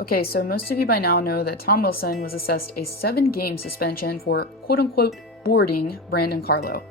Okay, so most of you by now know that Tom Wilson was assessed a 7-game suspension for quote-unquote boarding Brandon Carlo.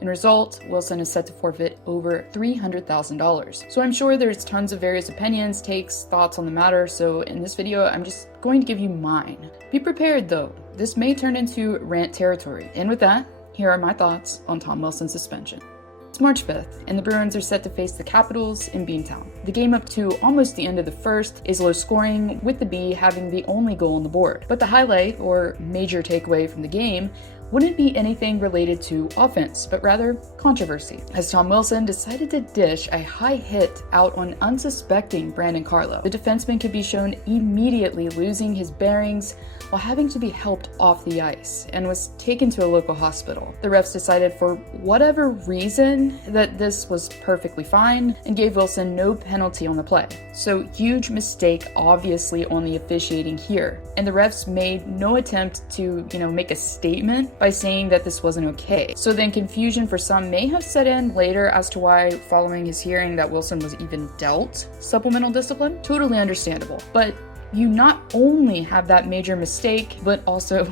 In result, Wilson is set to forfeit over $300,000. So I'm sure there's tons of various opinions, takes, thoughts on the matter, so in this video I'm just going to give you mine. Be prepared though, this may turn into rant territory, and with that, here are my thoughts on Tom Wilson's suspension. It's March 5th, and the Bruins are set to face the Capitals in Beantown. The game up to almost the end of the first is low scoring, with the B having the only goal on the board. But the highlight, or major takeaway from the game, wouldn't be anything related to offense, but rather controversy, as Tom Wilson decided to dish a high hit out on unsuspecting Brandon Carlo. The defenseman could be shown immediately losing his bearings while having to be helped off the ice and was taken to a local hospital. The refs decided for whatever reason that this was perfectly fine and gave Wilson no penalty on the play. So huge mistake obviously on the officiating here. And the refs made no attempt to, make a statement by saying that this wasn't okay. So then confusion for some may have set in later as to why following his hearing that Wilson was even dealt supplemental discipline. Totally understandable. But you not only have that major mistake, but also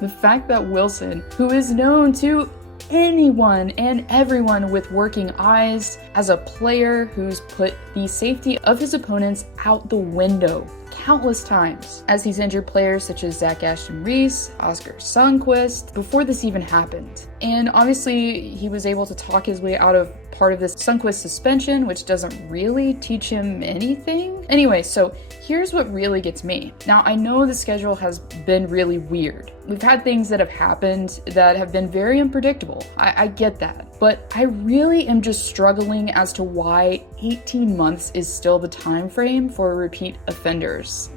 the fact that Wilson, who is known to anyone and everyone with working eyes as a player who's put the safety of his opponents out the window countless times, as he's injured players such as Zach Aston-Reese, Oscar Sundqvist, before this even happened. And obviously, he was able to talk his way out of part of this Sundqvist suspension, which doesn't really teach him anything. Anyway, so here's what really gets me. Now, I know the schedule has been really weird. We've had things that have happened that have been very unpredictable. I get that. But I really am just struggling as to why 18 months is still the time frame for repeat offenders.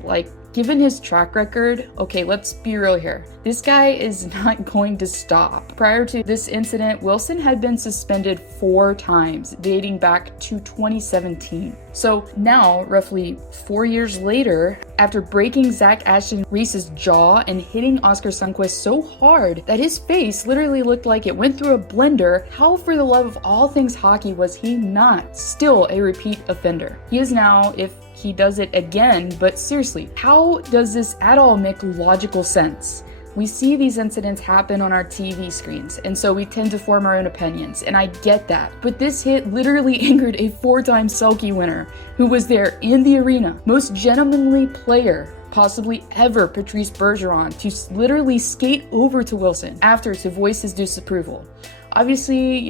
Given his track record, okay, let's be real here. This guy is not going to stop. Prior to this incident, Wilson had been suspended 4 times, dating back to 2017. So now, roughly 4 years later, after breaking Zach Aston-Reese's jaw and hitting Oscar Sundqvist so hard that his face literally looked like it went through a blender, how for the love of all things hockey was he not still a repeat offender? He is now, if he does it again, but seriously, how does this at all make logical sense? We see these incidents happen on our TV screens, and so we tend to form our own opinions, and I get that. But this hit literally angered a 4-time Selke winner who was there in the arena, most gentlemanly player possibly ever, Patrice Bergeron, to literally skate over to Wilson after to voice his disapproval. Obviously,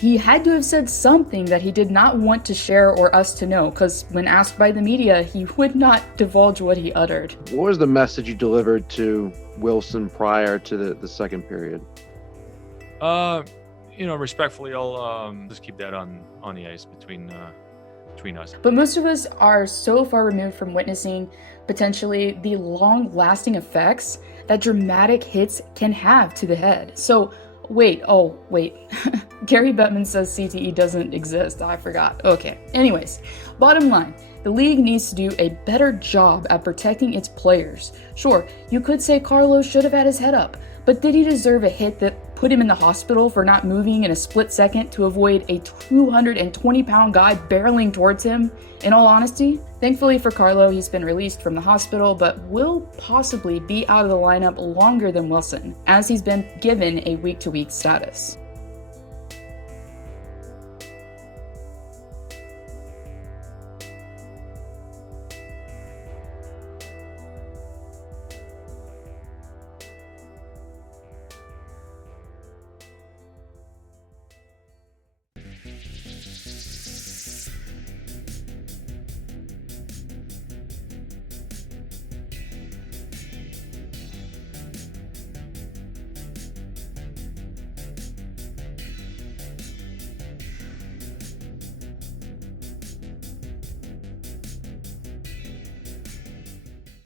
he had to have said something that he did not want to share or us to know, because when asked by the media, he would not divulge what he uttered. What was the message you delivered to Wilson prior to the second period? Respectfully, I'll just keep that on the ice between us. But most of us are so far removed from witnessing potentially the long-lasting effects that dramatic hits can have to the head. So wait. Gary Bettman says CTE doesn't exist. I forgot. Okay. Anyways, bottom line, the league needs to do a better job at protecting its players. Sure, you could say Carlos should have had his head up, but did he deserve a hit that put him in the hospital for not moving in a split second to avoid a 220-pound guy barreling towards him? In all honesty, thankfully for Carlo, he's been released from the hospital, but will possibly be out of the lineup longer than Wilson, as he's been given a week-to-week status.